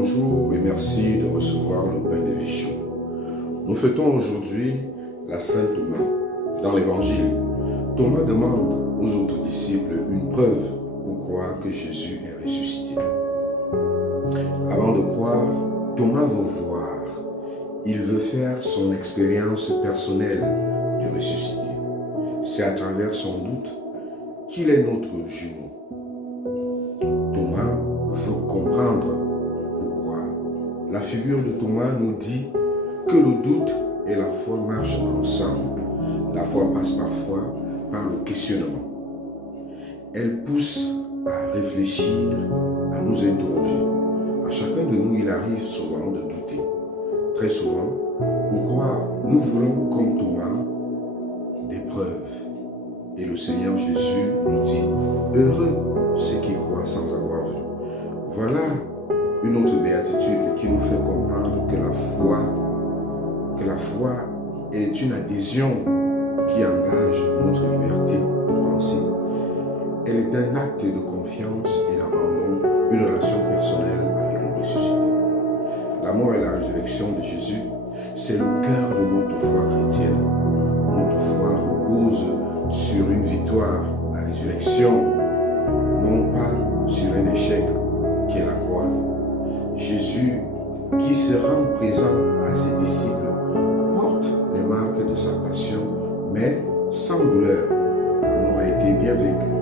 bonjour et merci de recevoir le pain de vie chaud. Nous fêtons aujourd'hui la Sainte Thomas. Dans l'Évangile, Thomas demande aux autres disciples une preuve pour croire que Jésus est ressuscité. Avant de croire, Thomas veut voir. Il veut faire son expérience personnelle du ressuscité. C'est à travers son doute qu'il est notre jumeau. Thomas veut comprendre pourquoi. La figure de Thomas nous dit que le doute et la foi marchent ensemble. La foi passe parfois par le questionnement. Elle pousse à réfléchir, à nous interroger. À chacun de nous, il arrive souvent de douter. Très souvent, pourquoi nous voulons, comme Thomas, des preuves. Et le Seigneur Jésus nous dit, heureux ceux qui croient sans avoir vu. Voilà une autre béatitude qui nous fait comprendre que la foi est une adhésion qui engage notre liberté de penser. Elle est un acte de confiance et d'abandon, une relation personnelle avec le ressuscité. La mort et la résurrection de Jésus, c'est le cœur de notre foi chrétienne. Notre foi repose sur une victoire, la résurrection, non pas sur un échec qui est la croix. Jésus, qui se rend présent à ses disciples, porte les marques de sa passion, mais sans douleur. La mort a été bien vaincue.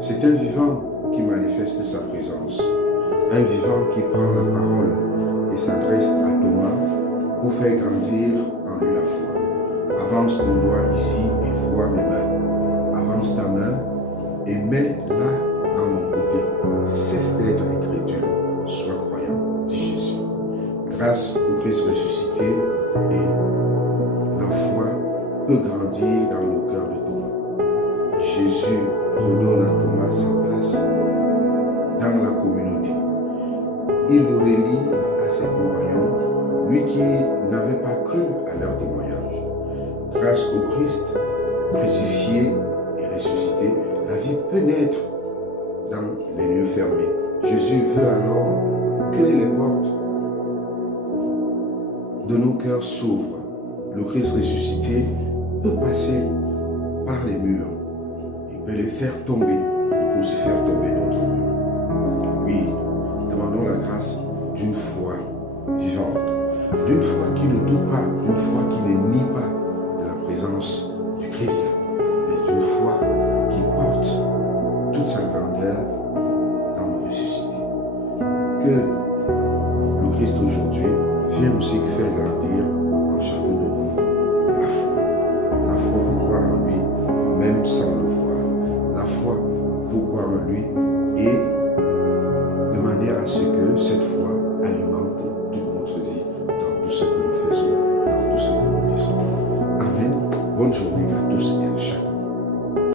C'est un vivant qui manifeste sa présence, un vivant qui prend la parole et s'adresse à Thomas pour faire grandir en lui la foi. Avance ton doigt ici et vois mes mains. Avance ta main et mets-la à mon côté. Cesse d'être incrédule, sois croyant, dit Jésus. Grâce au Christ ressuscité, et la foi peut grandir dans le cœur de Thomas. Jésus redonne à Thomas sa place dans la communauté. Il le relie à ses compagnons, lui qui n'avait pas cru à leur témoignage. Grâce au Christ crucifié et ressuscité, la vie peut naître dans les lieux fermés. Jésus veut alors que les portes de nos cœurs s'ouvrent. Le Christ ressuscité peut passer par les murs. Il peut les faire tomber. Il peut aussi faire tomber d'autres murs. Oui, demandons la grâce d'une foi vivante, d'une foi qui ne doute pas, d'une foi qui ne nie pas de la présence du Christ, mais d'une foi qui porte toute sa grandeur dans le ressuscité. Que le Christ aujourd'hui vienne aussi faire grandir en chacun de nous la foi pour croire en lui, même sans le voir, la foi pour croire en lui et de manière à ce que cette foi alimente toute notre vie dans tout ce que nous faisons, dans tout ce que nous disons. Amen. Bonne journée à tous et à chacun.